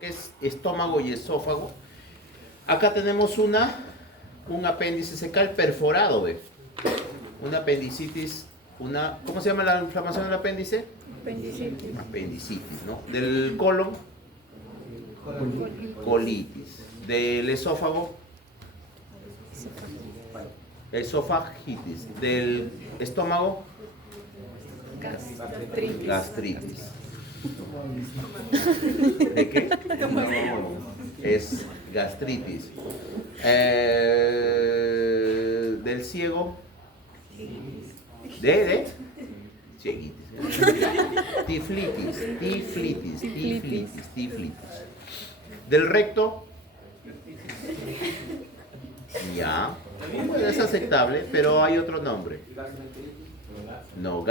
es estómago y esófago. Acá tenemos un apéndice secal perforado, ¿ve? Una apendicitis, ¿cómo se llama la inflamación del apéndice? Apendicitis. Apendicitis, ¿no? Del colon, colitis. Del esófago, esofagitis. Del estómago, Gastritis. gastritis. ¿De qué? No, es gastritis. Del ciego, de cieguitis. Tiflitis. Del recto, ya, bueno, es aceptable, pero hay otro nombre. No,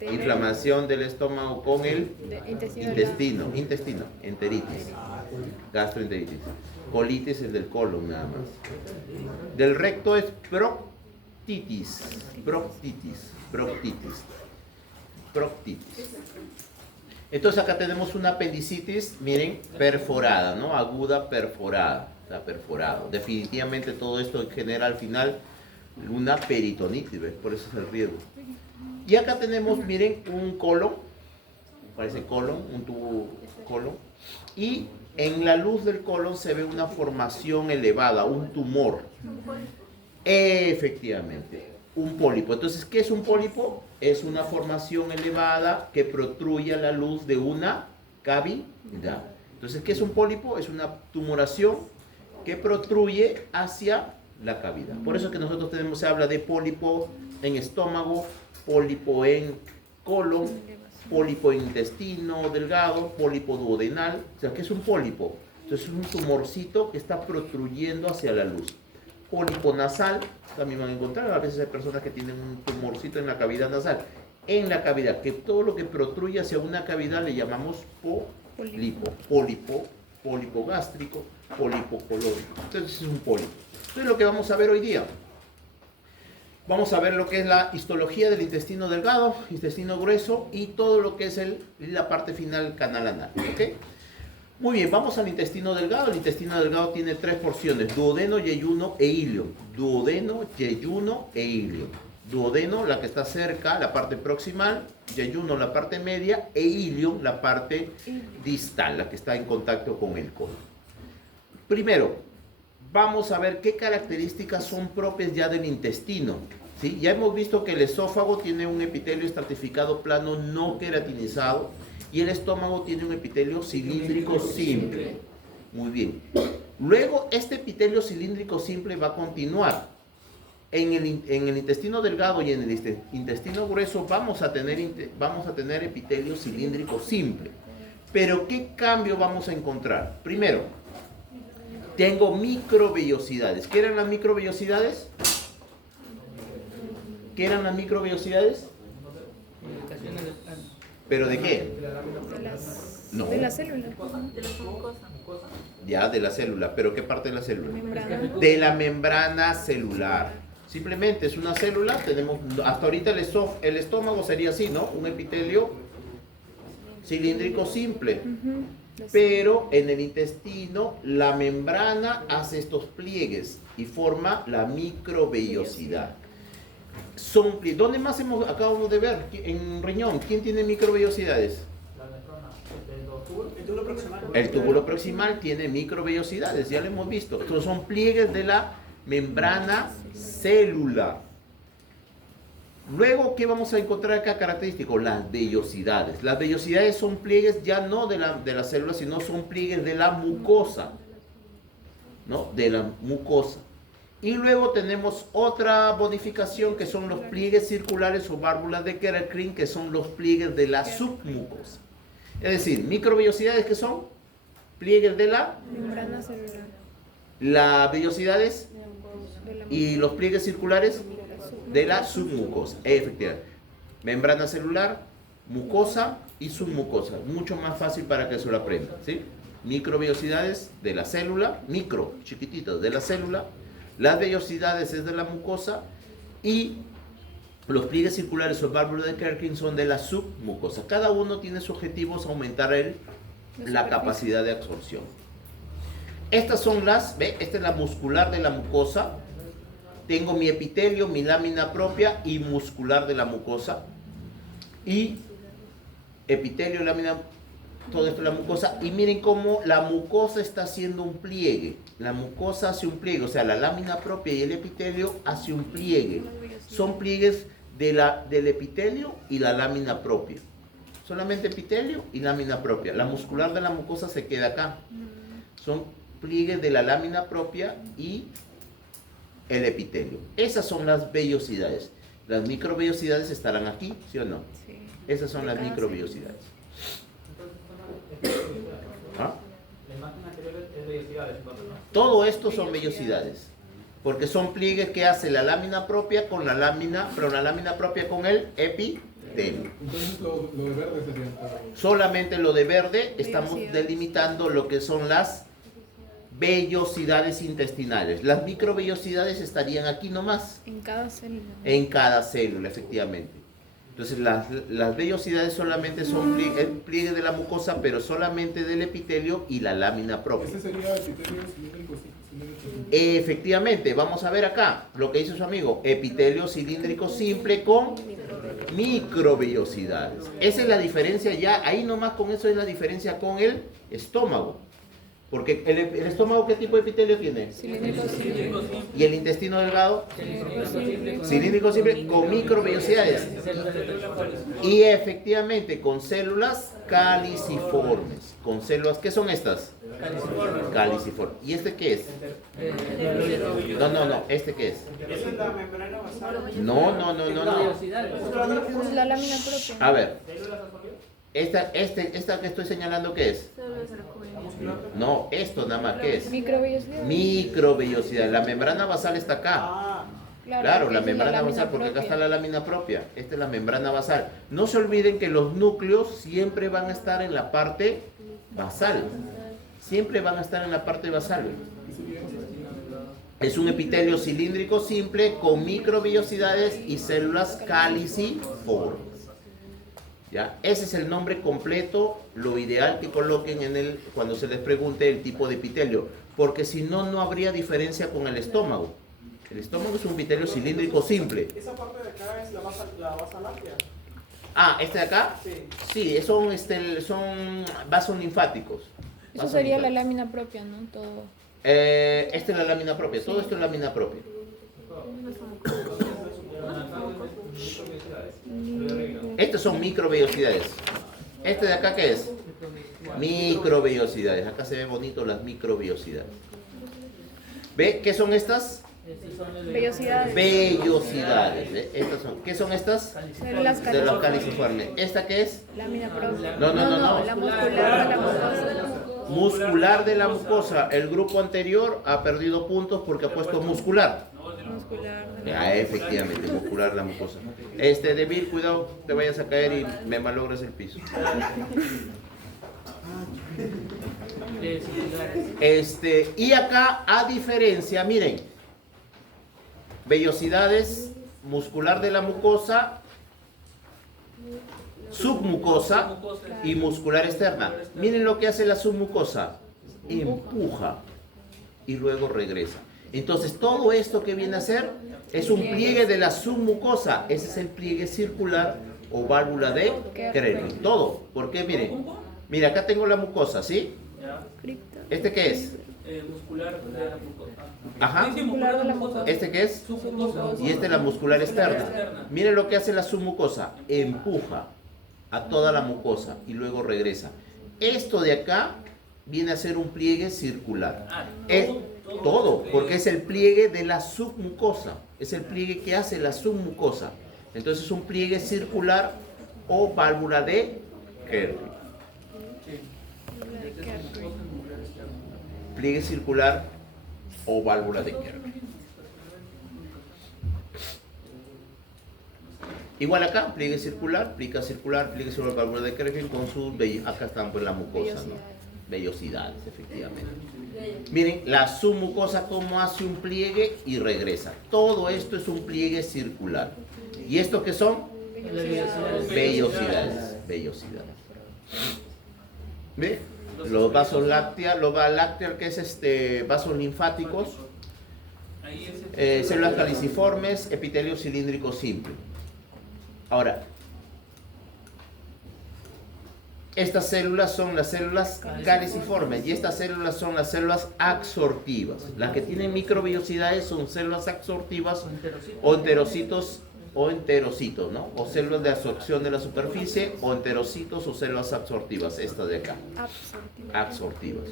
inflamación del estómago con el intestino, enteritis, gastroenteritis. Colitis es del colon nada más. Del recto es proctitis. Entonces acá tenemos una apendicitis, miren, perforada, ¿no? Aguda, perforada, está perforado. Definitivamente todo esto genera al final una peritonitis, ¿ves? Por eso es el riesgo. Y acá tenemos, miren, un colon, parece colon, un tubo colon, y en la luz del colon se ve una formación elevada, un tumor. Efectivamente, un pólipo. Entonces, ¿qué es un pólipo? Es una formación elevada que protruye a la luz de una cavidad. Entonces, ¿qué es un pólipo? Es una tumoración que protruye hacia la cavidad. Por eso que nosotros se habla de pólipo en estómago, pólipo en colon, pólipo en intestino delgado, pólipo duodenal. O sea, ¿qué es un pólipo? Entonces es un tumorcito que está protruyendo hacia la luz. Pólipo nasal, también van a encontrar, a veces hay personas que tienen un tumorcito en la cavidad nasal. En la cavidad, que todo lo que protruye hacia una cavidad le llamamos pólipo. Pólipo gástrico, pólipo colónico. Entonces es un pólipo. Entonces lo que vamos a ver hoy día. Vamos a ver lo que es la histología del intestino delgado, intestino grueso y todo lo que es la parte final canal anal. ¿Okay? Muy bien, vamos al intestino delgado. El intestino delgado tiene tres porciones: duodeno, yeyuno e ilion. Duodeno, yeyuno e ilion. Duodeno, la que está cerca, la parte proximal; yeyuno, la parte media; e ilion, la parte distal, la que está en contacto con el colon. Primero, vamos a ver qué características son propias ya del intestino. ¿Sí? Ya hemos visto que el esófago tiene un epitelio estratificado plano no queratinizado y el estómago tiene un epitelio cilíndrico simple. Muy bien. Luego, este epitelio cilíndrico simple va a continuar. En el intestino delgado y en el intestino grueso vamos a tener epitelio cilíndrico simple. Pero, ¿qué cambio vamos a encontrar? Primero, tengo microvellosidades. ¿Qué eran las microvellosidades? ¿Qué eran las microvellosidades? ¿Pero de qué? No. De la célula. Ya, de la célula. ¿Pero qué parte de la célula? Membrana. De la membrana celular. Simplemente es una célula. Tenemos, hasta ahorita el estómago sería así, ¿no? Un epitelio cilíndrico simple. Pero en el intestino la membrana hace estos pliegues y forma la microvellosidad. ¿Dónde más acabamos de ver? En riñón. ¿Quién tiene microvellosidades? El túbulo proximal tiene microvellosidades, ya lo hemos visto. Estos son pliegues de la membrana celular. Luego, ¿qué vamos a encontrar acá característico? Las vellosidades. Las vellosidades son pliegues ya no de la célula, sino son pliegues de la mucosa. ¿No? De la mucosa. Y luego tenemos otra bonificación que son los pliegues circulares o válvulas de Kerr-Green, que son los pliegues de la submucosa. Es decir, microvellosidades que son pliegues de la Membrana celular. las vellosidades y los pliegues circulares de la submucosa. Efectivamente. Membrana celular, mucosa y submucosa. Mucho más fácil para que se lo aprendan, ¿sí? Microvellosidades de la célula, micro, chiquititas de la célula. Las vellosidades es de la mucosa y Los pliegues circulares o válvulas de Kerr son de la submucosa. Cada uno tiene su objetivo, es aumentar la capacidad de absorción. Estas son las, ¿ve? Esta es la muscular de la mucosa. Tengo mi epitelio, mi lámina propia y muscular de la mucosa. Y epitelio, lámina, todo esto es la mucosa. Y miren cómo la mucosa está haciendo un pliegue. La mucosa hace un pliegue, o sea, la lámina propia y el epitelio hace un pliegue. Son pliegues del epitelio y la lámina propia. Solamente epitelio y lámina propia. La muscular de la mucosa se queda acá. Son pliegues de la lámina propia y el epitelio. Esas son las vellosidades. Las microvellosidades estarán aquí, ¿sí o no? Sí. Esas son las microvellosidades. ¿Ah? La imagen anterior es vellosidades, entonces, ¿no? Todo esto son vellosidades. Porque son pliegues que hace la lámina propia con la lámina, pero la lámina propia con el epitelio. Entonces lo de verde sería. Solamente lo de verde estamos Vellosidades. delimitando lo que son las vellosidades intestinales. Las microvellosidades estarían aquí nomás, En cada célula. en cada célula, efectivamente. Entonces las vellosidades solamente son el pliegue de la mucosa, pero solamente del epitelio y la lámina propia. Ese sería epitelio cilíndrico. Efectivamente, vamos a ver acá lo que dice su amigo, epitelio cilíndrico simple con microvellosidades. Esa es la diferencia ya, ahí nomás con eso es la diferencia con el estómago. Porque el estómago, ¿qué tipo de epitelio tiene? Cilíndrico simple. Y el intestino delgado, cilíndrico simple con microvellosidades. Y efectivamente con células caliciformes. Con células, ¿qué son estas? Caliciformes. ¿Y este qué es? No, ¿este qué es? Esa es la membrana basal. No. La lámina propia. A ver, esta que estoy señalando, ¿qué es? No, esto nada más, ¿qué es? Microvellosidad. Microvellosidad. La membrana basal está acá. Claro, porque la esa es membrana lámina basal, porque acá propia. está la lámina propia. Esta es la membrana basal. No se olviden que los núcleos siempre van a estar en la parte basal. Siempre van a estar en la parte basal. Es un epitelio cilíndrico simple con microvellosidades y células caliciformes. ¿Ya? Ese es el nombre completo, lo ideal que coloquen cuando se les pregunte el tipo de epitelio, porque si no, no habría diferencia con el estómago. El estómago es un epitelio cilíndrico simple. Esa parte de acá es la basa láctea. Ah, ¿este de acá? Sí. Sí, son vasos linfáticos. Eso Vasos sería la linfáticos. lámina propia, ¿no? Todo. Esta es la lámina propia, todo esto es lámina propia. Estas son microvellosidades. ¿Este de acá qué es? Microvellosidades. Acá se ve bonito las microvellosidades. ¿Ve qué son estas? Vellosidades. Vellosidades. ¿Ve? Estas son, ¿qué son estas? Células De los caliciformes. caliciformes. ¿Esta qué es? Lámina propia. No. La muscular de la mucosa. Muscular de la mucosa. El grupo anterior ha perdido puntos porque ha puesto muscular. Muscular de la Ah, efectivamente, muscular la mucosa. Débil, cuidado, te vayas a caer y me malogras el piso. Y acá, a diferencia, miren, vellosidades, muscular de la mucosa, submucosa y muscular externa. Miren lo que hace la submucosa, empuja y luego regresa. Entonces todo esto que viene a ser es un pliegue de la submucosa. Ese es el pliegue circular o válvula de Krebs. Todo. Porque miren, mira, acá tengo la mucosa, ¿sí? cripta. ¿Este qué es? Muscular de la mucosa. Ajá. Sí, muscular de la mucosa. ¿Este qué es? Submucosa. Y esta es la muscular externa. Miren lo que hace la submucosa. Empuja a toda la mucosa y luego regresa. Esto de acá viene a ser un pliegue circular. Todo, porque es el pliegue de la submucosa. Es el pliegue que hace la submucosa. Entonces es un pliegue circular o válvula de Krebs. Pliegue circular o válvula de Krebs. Igual acá, pliegue circular, válvula de Krebs con sus acá están pues la mucosa, ¿no? Vellosidades, efectivamente. Miren, la submucosa cómo hace un pliegue y regresa. Todo esto es un pliegue circular. ¿Y esto qué son? Vellosidades. ¿Ve? Los vasos lácteos, que es vasos linfáticos, Ahí es células caliciformes, epitelio cilíndrico simple. Ahora, estas células son las células caliciformes y estas células son las células absortivas. Las que tienen microvellosidades son células absortivas o enterocitos, ¿no? O células de absorción de la superficie o enterocitos o células absortivas, estas de acá, absortivas.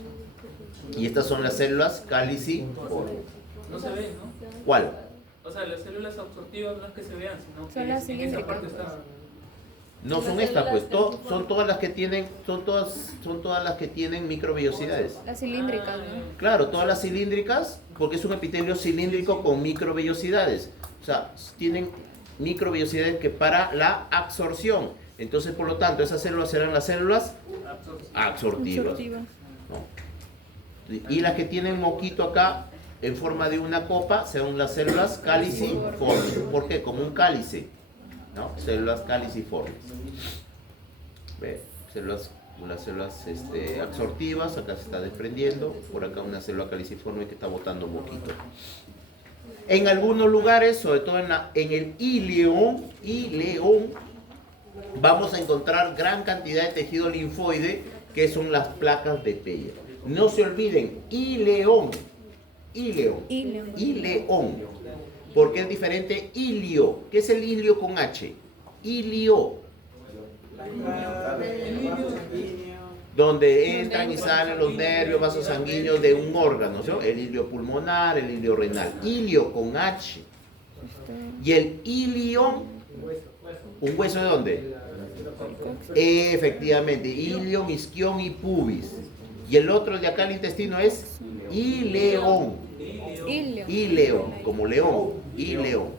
Y estas son las células caliciformes. no se ven, ¿no? ¿Cuál? O sea, las células absortivas no es que se vean, sino que Son las en esa cilíndricas. parte están. No son estas, pues, son todas las que tienen, son todas las que tienen microvellosidades. Las cilíndricas, ¿no? Claro, todas las cilíndricas, porque es un epitelio cilíndrico con microvellosidades. O sea, tienen microvellosidades que para la absorción. Entonces, por lo tanto, esas células serán las células absortivas. Absortiva. ¿No? Y las que tienen moquito acá en forma de una copa son las células caliciformes. ¿Por qué? Como un cálice, ¿no? Células caliciformes. ¿Ve? Las células absortivas, acá se está desprendiendo, por acá una célula caliciforme que está botando moquito. En algunos lugares, sobre todo en el ileón, vamos a encontrar gran cantidad de tejido linfoide, que son las placas de Peyer. No se olviden, ileón, porque es diferente ilio. ¿Qué es el ilio con H? Ilio, donde entran y salen los nervios, vasos sanguíneos de un órgano, ¿no? El ilio pulmonar, el ilio renal. Ilio con H. Y el ilion, ¿un hueso de dónde? Efectivamente, ilion, isquion y pubis. Y el otro de acá, el intestino, es ileón. Ileón, como león, ileón.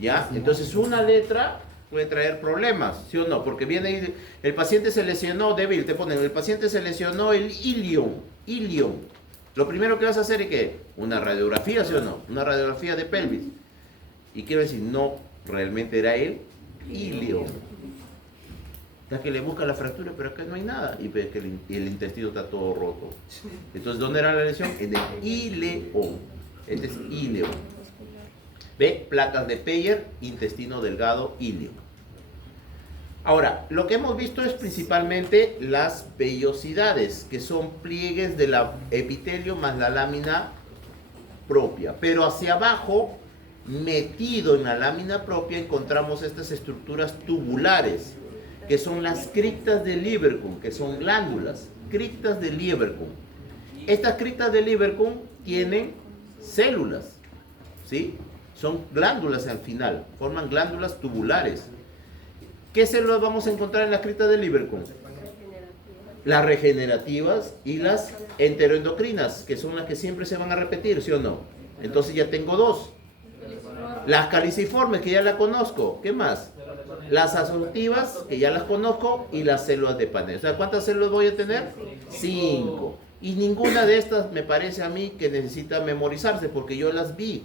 ¿Ya? Entonces una letra puede traer problemas, ¿sí o no? Porque viene ahí, el paciente se lesionó, débil, te ponen, el paciente se lesionó el ilion. Lo primero que vas a hacer es que una radiografía, ¿sí o no? Una radiografía de pelvis. Y quiero decir, no, realmente era el ilion. Hasta que le busca la fractura, pero acá no hay nada. Y ves que el intestino está todo roto. Entonces, ¿dónde era la lesión? En el ileón. Este es ileón. ¿Ve? Placas de Peyer, intestino delgado, ileo. Ahora, lo que hemos visto es principalmente las vellosidades, que son pliegues del epitelio más la lámina propia. Pero hacia abajo, metido en la lámina propia, encontramos estas estructuras tubulares, que son las criptas de Lieberkühn, que son glándulas, criptas de Lieberkühn. Estas criptas de Lieberkühn tienen células, ¿sí? Son glándulas al final, forman glándulas tubulares. ¿Qué células vamos a encontrar en las criptas de Lieberkühn? Las regenerativas y las enteroendocrinas, que son las que siempre se van a repetir, ¿sí o no? Entonces ya tengo dos. Las caliciformes, que ya la conozco. ¿Qué más? Las absortivas, que ya las conozco, y las células de Paneth. O sea, ¿cuántas células voy a tener? 5. Y ninguna de estas me parece a mí que necesita memorizarse, porque yo las vi.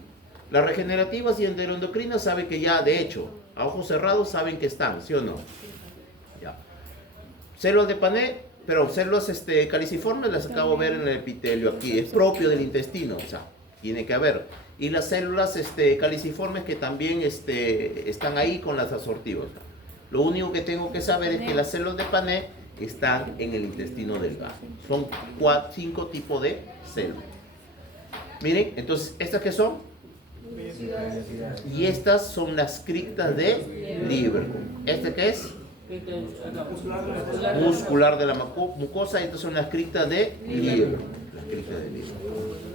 Las regenerativas y enteroendocrinas saben que ya, de hecho, a ojos cerrados saben que están, ¿sí o no? Ya. Células de Paneth, pero células caliciformes las acabo de ver en el epitelio aquí. Es propio del intestino, o sea, tiene que haber. Y las células caliciformes que también están ahí con las absortivas. Lo único que tengo que saber es que las células de Paneth están en el intestino delgado. Son 5 tipos de células. Miren, entonces, ¿estas qué son? Y estas son las criptas de Lieberkühn. ¿Este qué es? Muscular de la mucosa. Y estas son las criptas de Lieberkühn. Las criptas de Lieberkühn.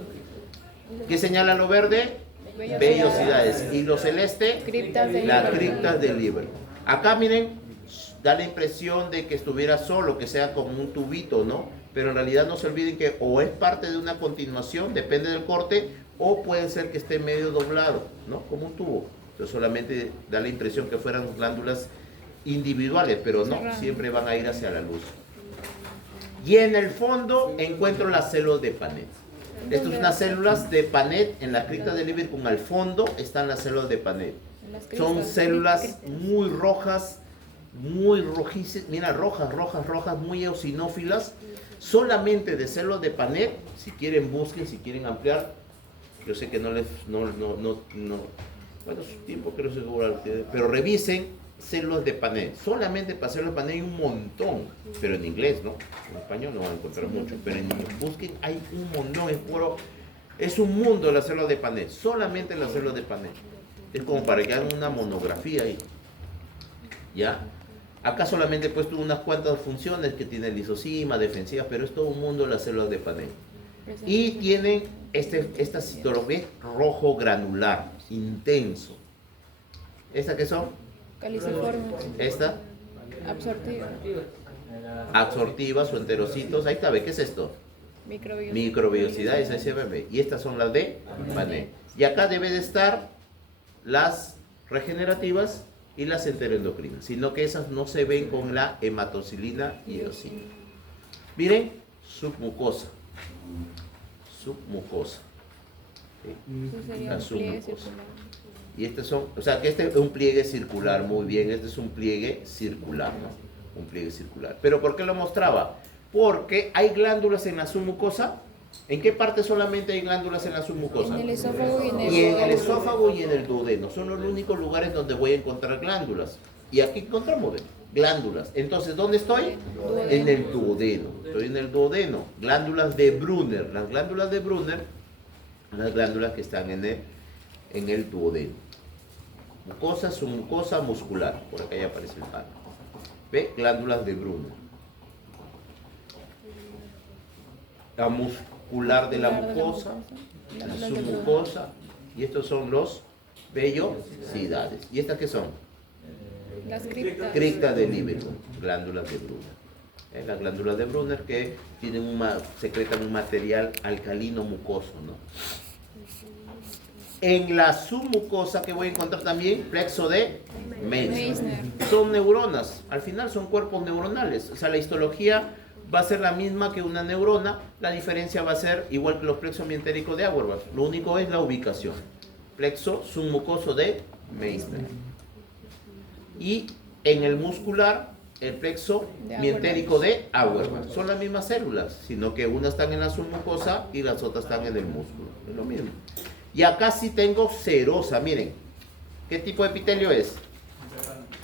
¿Qué señala lo verde? Vellosidades. Y lo celeste, las criptas de Lieberkühn. Acá miren, da la impresión de que estuviera solo, que sea como un tubito, ¿no? Pero en realidad no se olviden que o es parte de una continuación, depende del corte, o puede ser que esté medio doblado, ¿no? Como un tubo. Entonces solamente da la impresión que fueran glándulas individuales, pero no, siempre van a ir hacia la luz. Y en el fondo encuentro las células de Paneth. Estas son unas células de Paneth en la cripta de Lieberkühn. Al fondo están las células de Paneth. Son células muy rojas, muy rojizas, mira, rojas, muy eosinófilas, solamente de células de Paneth. Si quieren busquen, si quieren ampliar. Yo sé que no, bueno, su tiempo creo seguro, pero revisen células de Paneth. Solamente para células de Paneth hay un montón, pero en inglés, ¿no? En español no van a encontrar mucho, pero busquen, hay un montón, es un mundo las células de Paneth, solamente las células de Paneth. Es como para que hagan una monografía ahí. ¿Ya? Acá solamente he puesto unas cuantas funciones que tiene lisosima, defensiva, pero es todo un mundo las células de Paneth. Y tienen esta citología rojo granular, intenso. ¿Esta qué son? Caliciformes. Esta, Absortiva. absortivas o enterocitos. Ahí está, ¿ve? ¿Qué es esto? Microbiota. Microbiosidades, SBB. Y estas son las de Paneth. Y acá debe de estar las regenerativas y las enteroendocrinas, sino que esas no se ven con la hematocilina y eosina. Miren, submucosa. Submucosa. ¿Sí? Eso sería La un pliegue submucosa. circular. Y estos son, o sea que este es un pliegue circular, muy bien, este es un pliegue circular, ¿no? Un pliegue circular. ¿Pero por qué lo mostraba? Porque hay glándulas en la submucosa. ¿En qué parte solamente hay glándulas en la submucosa? En el esófago y en el Y en el duodeno. esófago y en el duodeno. Son los únicos lugares donde voy a encontrar glándulas. Y aquí encontramos glándulas. Entonces, ¿dónde estoy? Duodeno. En el duodeno. Estoy en el duodeno. Glándulas de Brunner. Las glándulas de Brunner, las glándulas que están en el duodeno. Mucosa, submucosa, muscular. Por acá ya aparece el palo. ¿Ve? Glándulas de Brunner. La muscular de la mucosa, la Glándulas de Brunner. submucosa, y estos son los vellosidades. ¿Y estas qué son? Las criptas. Cripta de Lieberman, glándulas de Brunner. Las glándulas de Brunner que tienen secretan un material alcalino mucoso, ¿no? En la submucosa que voy a encontrar también plexo de Meissner. Son neuronas, al final son cuerpos neuronales. O sea, la histología va a ser la misma que una neurona, la diferencia va a ser igual que los plexos mientéricos de Auerbach. Lo único es la ubicación. Plexo submucoso de Meissner. Y en el muscular, el plexo De mientérico de Auerbach. Son las mismas células, sino que unas están en la submucosa y las otras están en el músculo. Es lo mismo. Y acá sí tengo serosa, miren. ¿Qué tipo de epitelio es?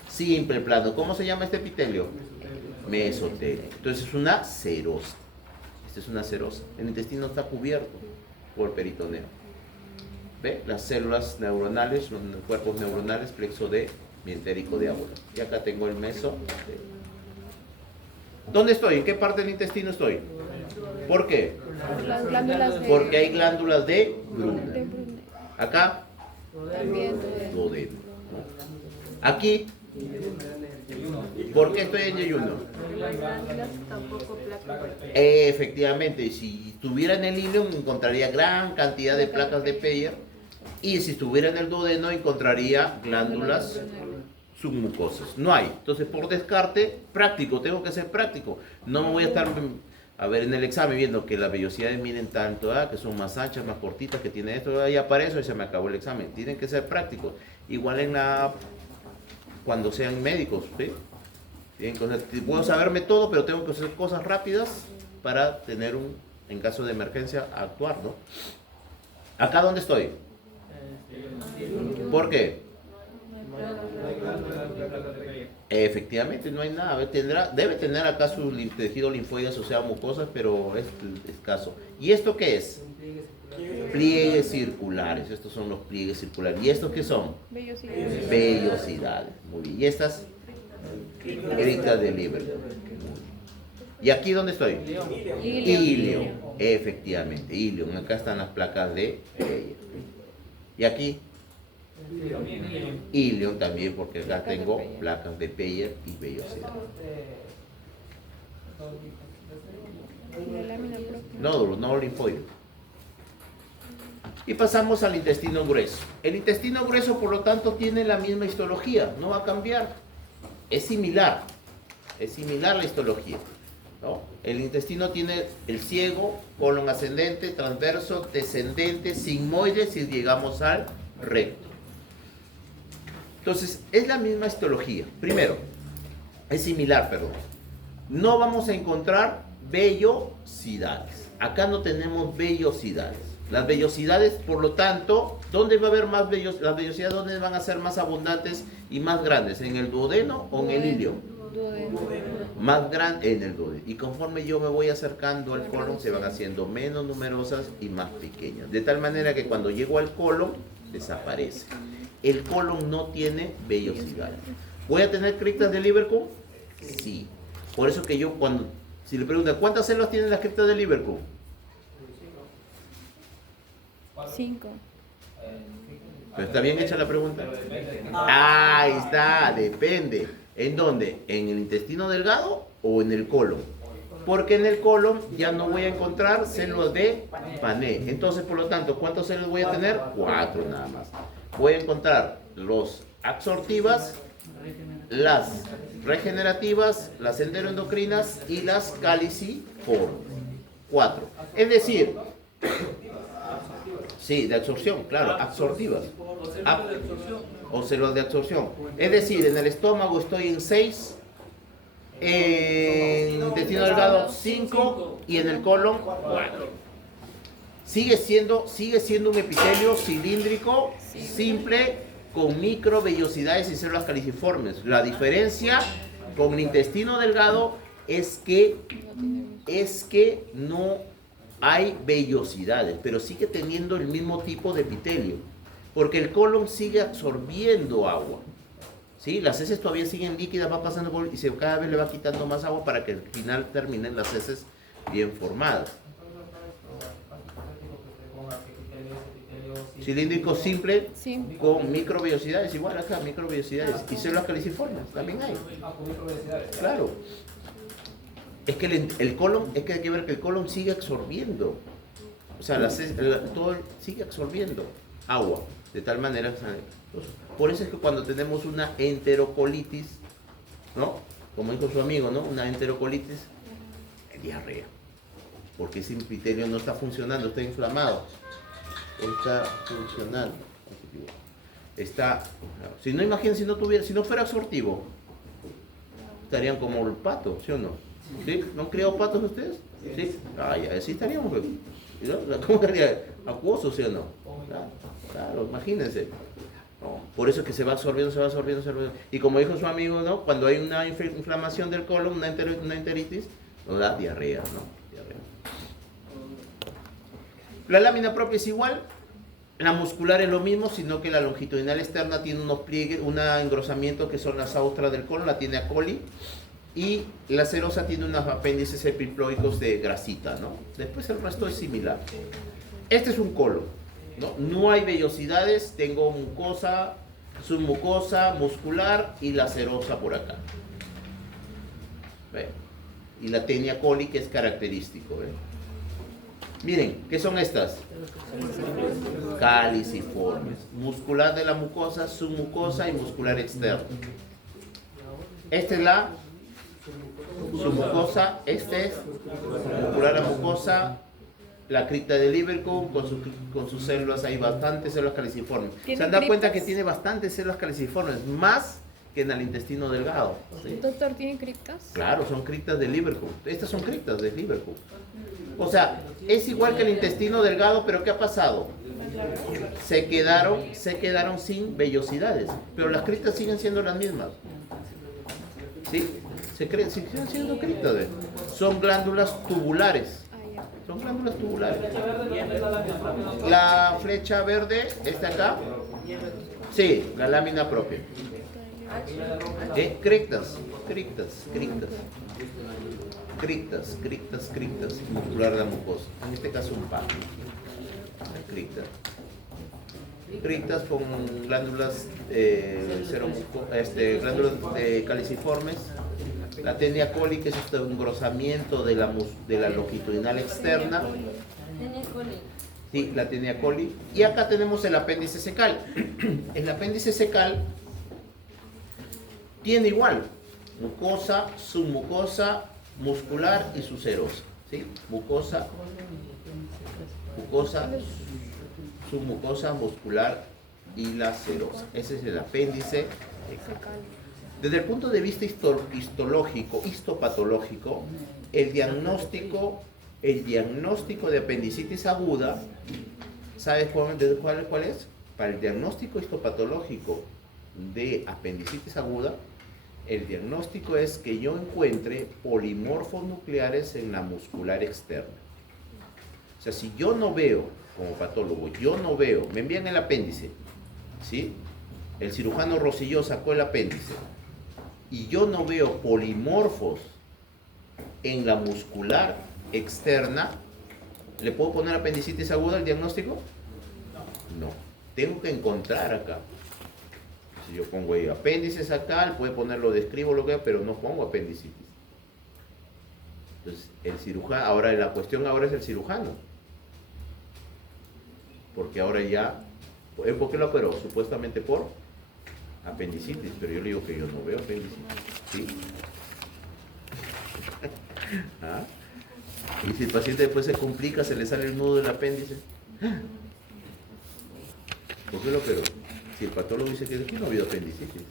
Simple, plano. ¿Cómo se llama este epitelio? Mesotelio. Entonces es una serosa. Esta es una serosa. El intestino está cubierto por peritoneo. ¿Ve? Las células neuronales, los cuerpos neuronales, plexo de mientérico de Auerbach. Y acá tengo el mesotelio. ¿Dónde estoy? ¿En qué parte del intestino estoy? ¿Por qué? Por las glándulas de... Porque hay glándulas de de Brunner. Brunner. Acá, También de... duodeno. Aquí, ¿por qué estoy en yeyuno? Las glándulas tampoco placas. Efectivamente, si estuviera en el ilion encontraría gran cantidad de placas de Peyer, y si estuviera en el duodeno encontraría glándulas submucosas. No hay. Entonces, por descarte, práctico, tengo que ser práctico. No me voy a estar a ver en el examen viendo que las vellosidades miren tanto, que son más anchas, más cortitas, que tiene esto, ya para eso y se me acabó el examen. Tienen que ser prácticos. Igual cuando sean médicos, ¿sí? Puedo saberme todo, pero tengo que hacer cosas rápidas para tener en caso de emergencia, actuar, ¿no? ¿Acá dónde estoy? ¿Por qué? Efectivamente, no hay nada. Debe tener acá su tejido linfoide asociado a mucosas, pero es escaso. ¿Y esto qué es? Pliegues circulares. Estos son los pliegues circulares. ¿Y estos qué son? Vellosidades. Vellosidades. Muy bien. ¿Y estas? Criptas de Lieberman. ¿Y aquí dónde estoy? Ilion. Efectivamente, ilion. Acá están las placas de Peyer. ¿Y aquí? Ilion también, porque acá tengo placas de Peyer y vellosidad. La lámina propia. Nódulo linfoide. Y pasamos al intestino grueso. El intestino grueso, por lo tanto, tiene la misma histología, no va a cambiar. Es similar la histología, ¿no? El intestino tiene el ciego, colon ascendente, transverso, descendente, sigmoide, si llegamos al recto. Entonces, es la misma histología. Primero, Es similar, perdón. No vamos a encontrar vellosidades. Acá no tenemos vellosidades. Las vellosidades, por lo tanto, ¿dónde va a haber más las vellosidades? ¿Dónde van a ser más abundantes y más grandes? ¿En el duodeno o en el ilio? Duodeno. Más grande en el duodeno. Y conforme yo me voy acercando al colon, se van haciendo menos numerosas y más pequeñas. De tal manera que cuando llego al colon, desaparece. El colon no tiene vellosidades. ¿Voy a tener criptas de Lieberkühn? Sí. Por eso que yo cuando, si le preguntan, ¿cuántas células tienen las criptas de Lieberkühn? 5. ¿Pero está bien hecha la pregunta? Ahí está, depende. ¿En dónde? ¿En el intestino delgado o en el colon? Porque en el colon ya no voy a encontrar células de Panet. Entonces, por lo tanto, ¿cuántas células voy a tener? 4 nada más. Voy a encontrar los absortivas, las regenerativas, las enteroendocrinas y las caliciformes. 4. Es decir, sí, de absorción, claro, absortivas. O células de absorción. O células de absorción. Es decir, en el estómago estoy en 6, en el intestino delgado 5 y en el colon 4. Sigue siendo un epitelio cilíndrico, simple, con microvellosidades y células caliciformes. La diferencia con el intestino delgado es que no hay vellosidades, pero sigue teniendo el mismo tipo de epitelio, porque el colon sigue absorbiendo agua. ¿Sí? Las heces todavía siguen líquidas, va pasando por, y cada vez le va quitando más agua para que al final terminen las heces bien formadas. Cilíndrico simple Sí. con microvellosidades, igual acá, microvellosidades. Y células caliciformes, también hay. Claro. Es que el colon, es que hay que ver que el colon sigue absorbiendo. O sea, todo sigue absorbiendo agua. De tal manera que por eso es que cuando tenemos una enterocolitis, ¿no? Como dijo su amigo, ¿no? Una enterocolitis, es diarrea. Porque ese epitelio no está funcionando, está inflamado. Está funcionando. Está. Si no, imagínense si no fuera absortivo, estarían como el pato, ¿sí o no? ¿Sí? ¿No han criado patos ustedes? Sí. Ah, ya, así estaríamos. ¿No? ¿Cómo estaría? Acuoso, ¿sí o no? Claro, imagínense. No, por eso es que se va absorbiendo, se va absorbiendo, se va absorbiendo. Y como dijo su amigo, ¿no? Cuando hay una inflamación del colon, una enteritis, nos da diarrea, ¿no? Diarrea. La lámina propia es igual, la muscular es lo mismo, sino que la longitudinal externa tiene unos pliegues, un engrosamiento que son las austras del colon, la tiene a coli, y la serosa tiene unos apéndices epiploicos de grasita, ¿no? Después el resto es similar. Este es un colon, ¿no? No hay vellosidades, tengo mucosa, submucosa, muscular y la serosa por acá. ¿Ve? Y la tenia coli, que es característico, ¿ve? Miren, ¿qué son estas? Caliciformes. Muscular de la mucosa, submucosa y muscular externo. Esta es la submucosa, este es muscular la mucosa, la cripta de Lieberkühn con sus células, hay bastantes células caliciformes. Se han dado cuenta que tiene bastantes células caliciformes, más que en el intestino delgado. ¿Sí? Doctor, ¿tiene criptas? Claro, son criptas de Lieberkühn. Estas son criptas de Lieberkühn. O sea, es igual que el intestino delgado, pero ¿qué ha pasado? Se quedaron sin vellosidades, pero las criptas siguen siendo las mismas. ¿Sí? Siguen siendo criptas. Son glándulas tubulares. Son glándulas tubulares. La flecha verde está acá. Sí, la lámina propia. Criptas. Criptas, muscular de la mucosa. En este caso un par. Criptas con glándulas, glándulas caliciformes. La tenia coli, que es este engrosamiento de la longitudinal externa. Sí, la tenia coli. Y acá tenemos el apéndice secal. El apéndice secal tiene igual mucosa, submucosa, muscular y su serosa. ¿Sí? Mucosa, submucosa, muscular y la serosa. Ese es el apéndice secal. Desde el punto de vista histológico, histopatológico, el diagnóstico de apendicitis aguda, ¿sabes cuál es? Para el diagnóstico histopatológico de apendicitis aguda, el diagnóstico es que yo encuentre polimorfos nucleares en la muscular externa. O sea, si yo no veo, como patólogo, me envían el apéndice, ¿sí? El cirujano Rosselló sacó el apéndice y yo no veo polimorfos en la muscular externa, ¿le puedo poner apendicitis aguda al diagnóstico? No. Tengo que encontrar acá. Si yo pongo ahí apéndices acá, puede ponerlo, describo lo que sea, pero no pongo apendicitis. Entonces, el cirujano, ahora la cuestión ahora es el cirujano. Porque ahora ya, ¿por qué lo operó? Supuestamente por apendicitis, pero yo le digo que yo no veo apendicitis. ¿Sí? ¿Ah? Y si el paciente después se complica, se le sale el nudo del apéndice. ¿Por qué lo operó? Si el patólogo dice que aquí no ha habido apendicitis.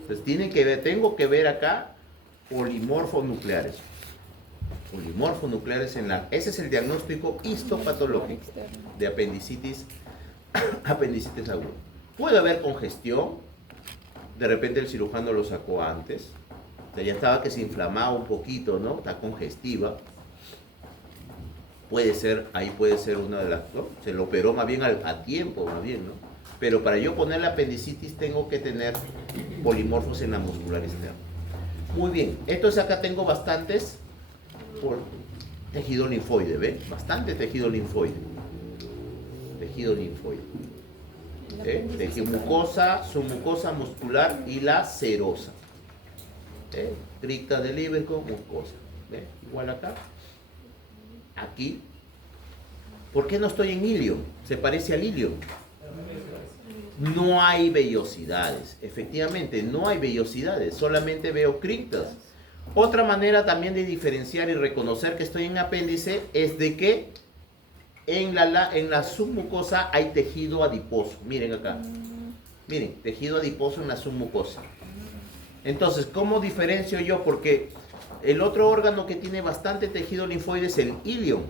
Entonces tengo que ver acá polimorfos nucleares. Polimorfos nucleares ese es el diagnóstico histopatológico de apendicitis aguda. Puede haber congestión, de repente el cirujano lo sacó antes, o sea, ya estaba que se inflamaba un poquito, ¿no? Está congestiva. Ahí puede ser una de las, ¿no? Se lo operó más bien a tiempo, más bien, ¿no? Pero para yo poner la apendicitis tengo que tener polimorfos en la muscular externa. Muy bien, entonces acá tengo bastantes por tejido linfoide, ¿ven? Bastante tejido linfoide. Tejido linfoide. Tejido mucosa, submucosa muscular y la serosa. Cripta de Lieberkühn, mucosa. ¿Ven? Igual acá. Aquí. ¿Por qué no estoy en ilio? Se parece al ilio. No hay vellosidades. Efectivamente, no hay vellosidades. Solamente veo criptas. Otra manera también de diferenciar y reconocer que estoy en apéndice es de que en la submucosa hay tejido adiposo. Miren acá. Miren, tejido adiposo en la submucosa. Entonces, ¿cómo diferencio yo? Porque el otro órgano que tiene bastante tejido linfoide es el ilio.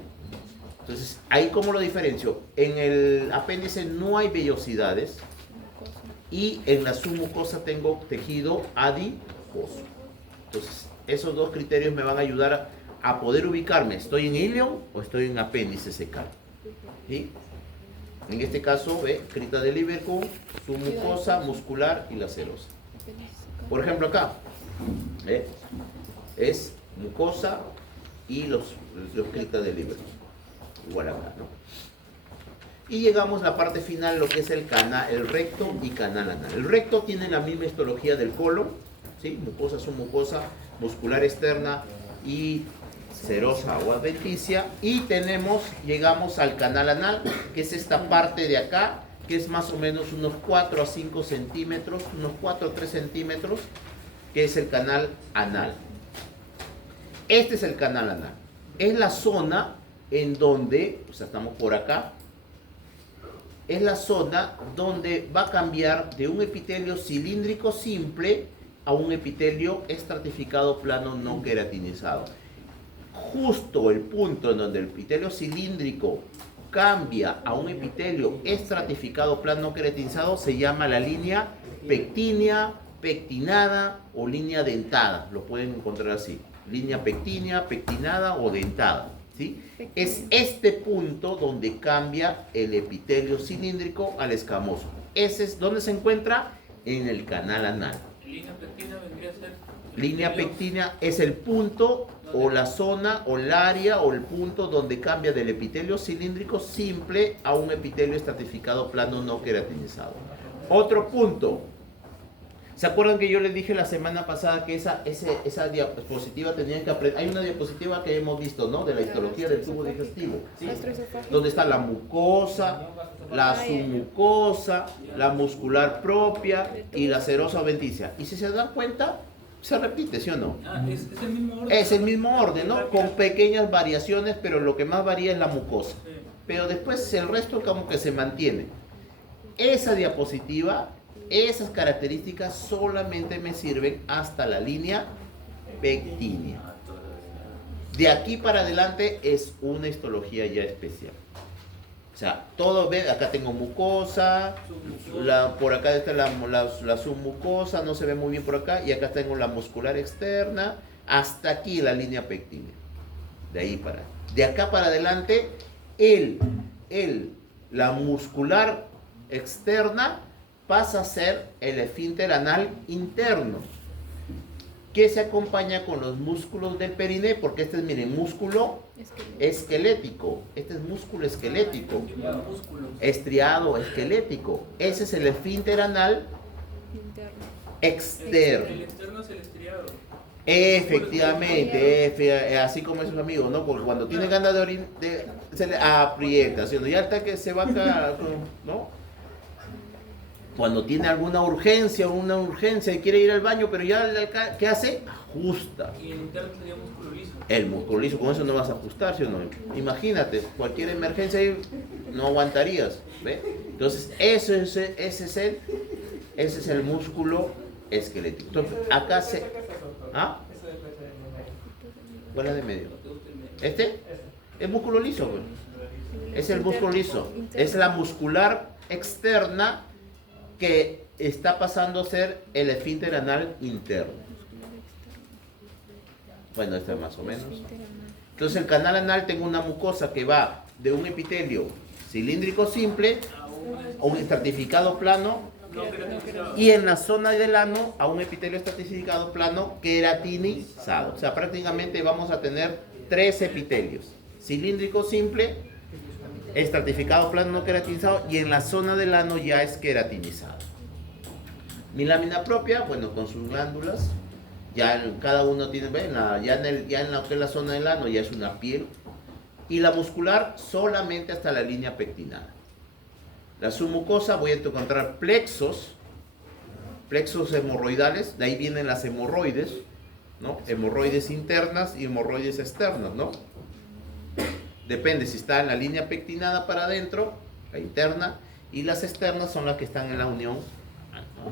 Entonces, ahí ¿cómo lo diferencio? En el apéndice no hay vellosidades y en la submucosa tengo tejido adiposo. Entonces, esos dos criterios me van a ayudar a poder ubicarme. ¿Estoy en ilio o estoy en apéndice secal? ¿Sí? En este caso, ve, cripta de Lieberkühn, submucosa, muscular y la serosa. Por ejemplo, acá, es mucosa y los criptas de Lieberkühn. Igual acá, ¿no? Y llegamos a la parte final, lo que es el recto y canal anal. El recto tiene la misma histología del colon, ¿sí? Mucosa, submucosa, muscular externa y serosa o adventicia. Y llegamos al canal anal, que es esta parte de acá, que es más o menos unos 4 a 5 centímetros, unos 4 a 3 centímetros, que es el canal anal. Este es el canal anal. Es la zona en donde, o sea, estamos por acá, es la zona donde va a cambiar de un epitelio cilíndrico simple a un epitelio estratificado plano no queratinizado. Justo el punto en donde el epitelio cilíndrico cambia a un epitelio estratificado plano no queratinizado se llama la línea pectínea, pectinada o línea dentada. Lo pueden encontrar así. Línea pectínea, pectinada o dentada. ¿Sí? Es este punto donde cambia el epitelio cilíndrico al escamoso. Ese es donde se encuentra en el canal anal. Línea pectina vendría a ser. Línea pectina es el punto o la zona o el área o el punto donde cambia del epitelio cilíndrico simple a un epitelio estratificado plano no queratinizado. Otro punto. ¿Se acuerdan que yo les dije la semana pasada que esa diapositiva tenían que aprender? Hay una diapositiva que hemos visto, ¿no? De la histología del tubo digestivo, ¿sí? Donde está la mucosa, la submucosa, la muscular propia y la serosa adventicia. Y si se dan cuenta, se repite, ¿sí o no? Es el mismo orden. Es el mismo orden, ¿no? Con pequeñas variaciones, pero lo que más varía es la mucosa. Sí. Pero después el resto como que se mantiene. Esa diapositiva esas características solamente me sirven hasta la línea pectínea. De aquí para adelante es una histología ya especial. O sea, todo, ve, acá tengo mucosa, por acá está la submucosa, no se ve muy bien por acá, y acá tengo la muscular externa, hasta aquí la línea pectínea. De acá para adelante, la muscular externa pasa a ser el esfínter anal interno, que se acompaña con los músculos del periné, porque este es, miren, músculo esquelético. Este es músculo esquelético, estriado esquelético. Ese es el esfínter anal externo. El externo es el estriado. Efectivamente, así como esos amigos, ¿no? Porque cuando tiene ganas de orinar, se le aprieta, ¿sí? Ya hasta que se va acá, ¿no? Cuando tiene alguna urgencia y quiere ir al baño, pero ya, ¿qué hace? Ajusta. Y el interno sería músculo liso. El músculo liso, con eso no vas a ajustar, ¿sí o no? Imagínate, cualquier emergencia ahí no aguantarías, ¿ve? Entonces, ese es el músculo esquelético. Entonces, acá se... ¿Ah? ¿Cuál es de medio? ¿Este? Es músculo liso, güey. Es el músculo liso. Es la muscular externa que está pasando a ser el esfínter anal interno. Bueno, este es más o menos. Entonces el canal anal tengo una mucosa que va de un epitelio cilíndrico simple a un estratificado plano, y en la zona del ano a un epitelio estratificado plano queratinizado. O sea, prácticamente vamos a tener 3 epitelios: cilíndrico simple, estratificado plano no queratinizado, y en la zona del ano ya es queratinizado. Mi lámina propia, bueno, con sus glándulas, ya cada uno tiene, ven, ya en lo que es la zona del ano ya es una piel, y la muscular solamente hasta la línea pectinal. La submucosa voy a encontrar plexos hemorroidales, de ahí vienen las hemorroides, ¿no? Hemorroides internas y hemorroides externas, ¿no? Depende si está en la línea pectinada para adentro, la interna, y las externas son las que están en la unión.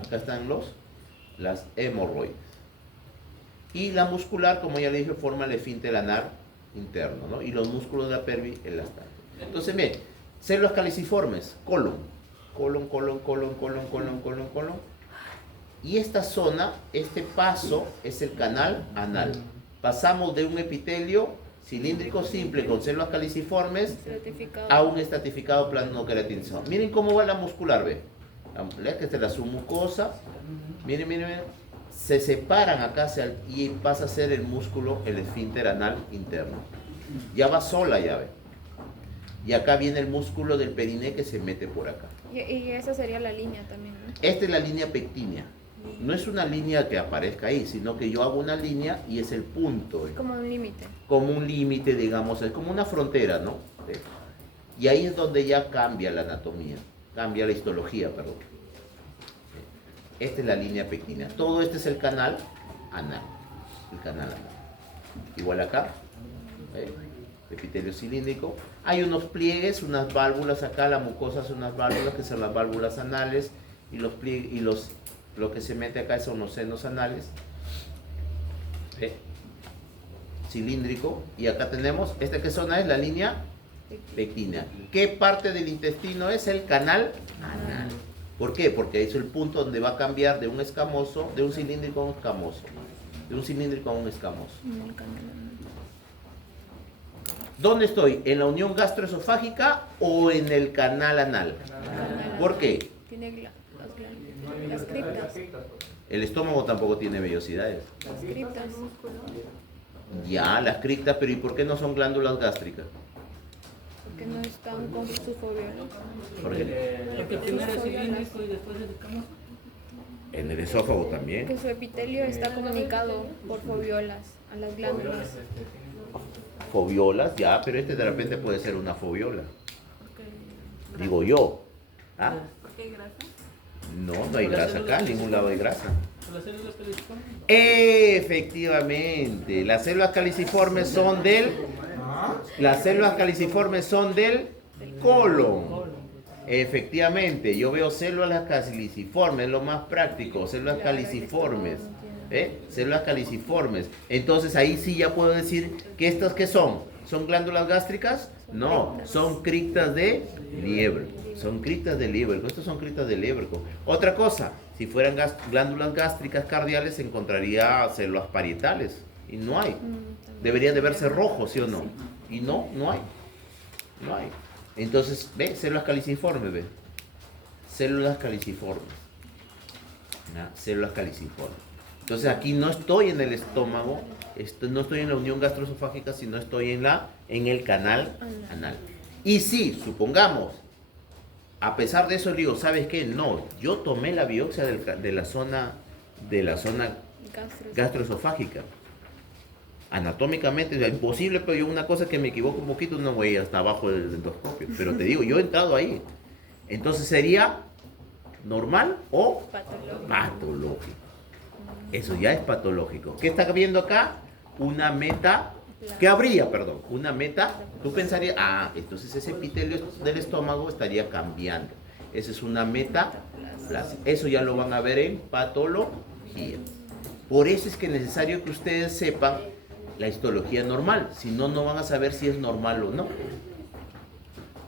Acá están las hemorroides. Y la muscular, como ya le dije, forma el esfínter anal interno, ¿no? Y los músculos de la pelvis, el astal. Entonces, ve, células caliciformes, colon. Y esta zona, este paso, es el canal anal. Pasamos de un epitelio cilíndrico simple con células caliciformes a un estratificado plano no queratinizado. Miren cómo va la muscular, ve. Que esta es la submucosa. Miren. Se separan acá y pasa a ser el músculo, el esfínter anal interno. Ya va sola, ya ve. Y acá viene el músculo del periné que se mete por acá. Y esa sería la línea también, ¿no? Esta es la línea pectínea. No es una línea que aparezca ahí, sino que yo hago una línea y es el punto. Como un límite. Como un límite, digamos, es como una frontera, ¿no? Y ahí es donde ya cambia la anatomía, cambia la histología, perdón. Esta es la línea pectínea. Todo este es el canal anal. El canal anal. Igual acá. Epitelio cilíndrico. Hay unos pliegues, unas válvulas acá. La mucosa son unas válvulas que son las válvulas anales. Y los pliegues, y lo que se mete acá son los senos anales. Cilíndrico. Y acá tenemos, ¿esta qué zona es? La línea pectínea. ¿Qué parte del intestino es? El canal anal. ¿Por qué? Porque es el punto donde va a cambiar de un escamoso, de un cilíndrico a un escamoso. De un cilíndrico a un escamoso. ¿Dónde estoy? ¿En la unión gastroesofágica o en el canal anal? ¿Por qué? Tiene las criptas. El estómago tampoco tiene vellosidades. Las criptas. Ya, las criptas, pero ¿y por qué no son glándulas gástricas? Porque no están con sus foviolas. ¿Por qué? Porque primero es cilíndrico y después es escamoso. En el esófago también. Que su epitelio está comunicado por foviolas a las glándulas. Foviolas, ya, pero este de repente puede ser una foviola. Digo yo. ¿Ah? ¿Por qué hay grasa? No hay grasa acá, en ningún lado hay grasa. ¿Las células caliciformes? Efectivamente, las células caliciformes son del colon. Efectivamente, yo veo células caliciformes, lo más práctico, células caliciformes. Células caliciformes. Entonces ahí sí ya puedo decir que estas ¿qué son? ¿Son glándulas gástricas? No, son criptas de liebre. Son criptas de liebre. Estos son criptas de liebre. Otra cosa, si fueran glándulas gástricas cardiales se encontraría células parietales. Y no hay. Debería de verse rojo, ¿sí o no? Y no hay. No hay. Entonces, ve, células caliciformes, ve. Células caliciformes. ¿Ya? Células caliciformes. Entonces aquí no estoy en el estómago, no estoy en la unión gastroesofágica, sino estoy en el canal anal. Y si, supongamos, a pesar de eso digo, ¿sabes qué? No, yo tomé la biopsia de la zona gastroesofágica. Anatómicamente es imposible, pero yo una cosa que me equivoco un poquito, no voy hasta abajo del endoscopio. Pero te digo, yo he entrado ahí. Entonces sería normal o patológico. Eso ya es patológico. ¿Qué está viendo acá? Una meta. ¿Qué habría, perdón? Una meta. Tú pensarías, entonces ese epitelio del estómago estaría cambiando. Esa es una metaplasia. Eso ya lo van a ver en patología. Por eso es que es necesario que ustedes sepan la histología normal. Si no, no van a saber si es normal o no.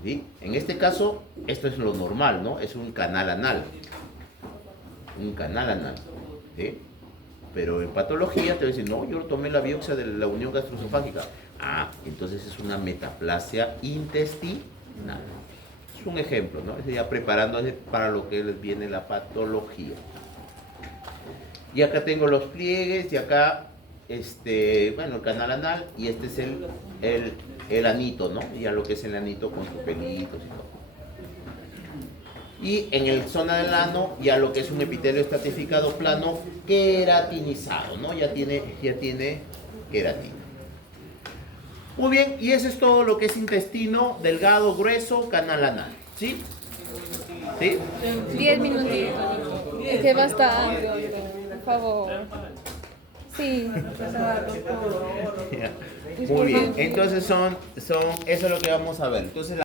¿Sí? En este caso, esto es lo normal, ¿no? Es un canal anal. Un canal anal. ¿Sí? Pero en patología te voy a decir, no, yo tomé la biopsia de la unión gastroesofágica. Entonces es una metaplasia intestinal. Es un ejemplo, ¿no? Es ya preparándose para lo que les viene la patología. Y acá tengo los pliegues y acá, bueno, el canal anal y este es el anito, ¿no? Ya lo que es el anito con sus pelitos y todo. Y en el zona del ano, ya lo que es un epitelio estratificado plano queratinizado, ¿no? Ya tiene queratina. Muy bien, y eso es todo lo que es intestino delgado, grueso, canal anal, ¿sí? ¿Sí? 10 minutitos. Es que bastante, por favor. Sí. Muy bien, entonces eso es lo que vamos a ver. Entonces,